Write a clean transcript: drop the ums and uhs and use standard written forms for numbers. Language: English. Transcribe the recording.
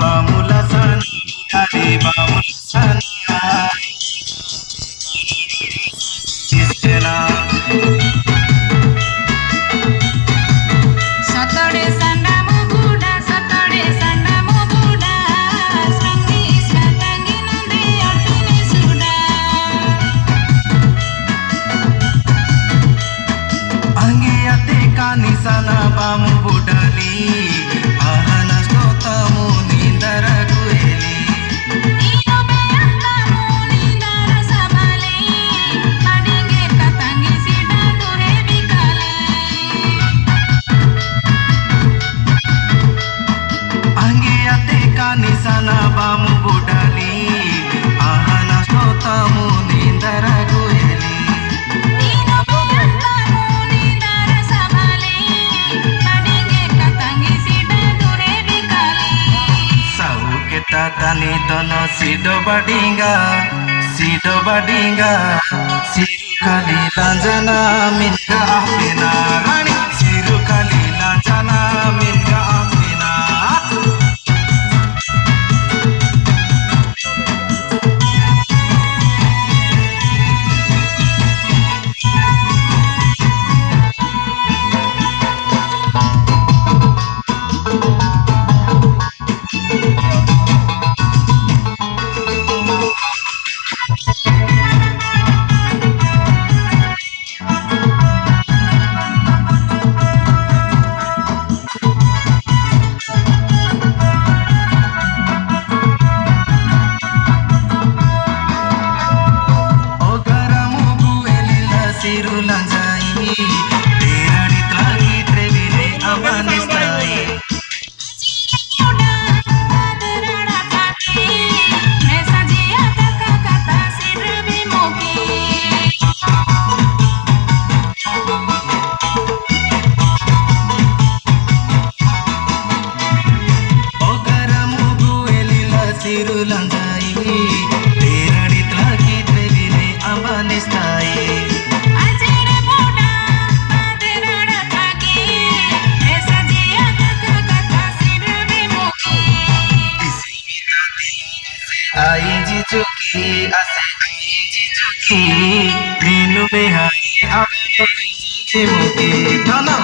Bamula sani, kade bamula sani, istana. Saturday Sanda Mubuda, Saturday Sanda Mubuda, Sangi Satangi Nande Artini Suda. Angiate kani sana bamu budali, ahana stota munindara gueli. Ino beata muni dara sabale, madinge katangi sida tuhe bikale. Angiate kani sana bamu budali, ahana stota munindara gueli. Ino beata muni dara sabale, madinge katangi sida tuhe bikale. Sau kita tani tono sido badinga, siru kali lanjana minga apina rani, siru kali lanjana minga apina. Ogaramu buelila siru lanjai, terani tlagi trevile abanistai. Muda aderada kaki, nesa jia taka kata sirvi moki. Ogaramu buelila siru lanjai, terani tlagi trevile abanistai. Ajere muda aderada kaki, nesa jia taka kata sirvi moki. Isimita tila aiji chuki, aiji chuki, minu me hai avane jimuki, no no.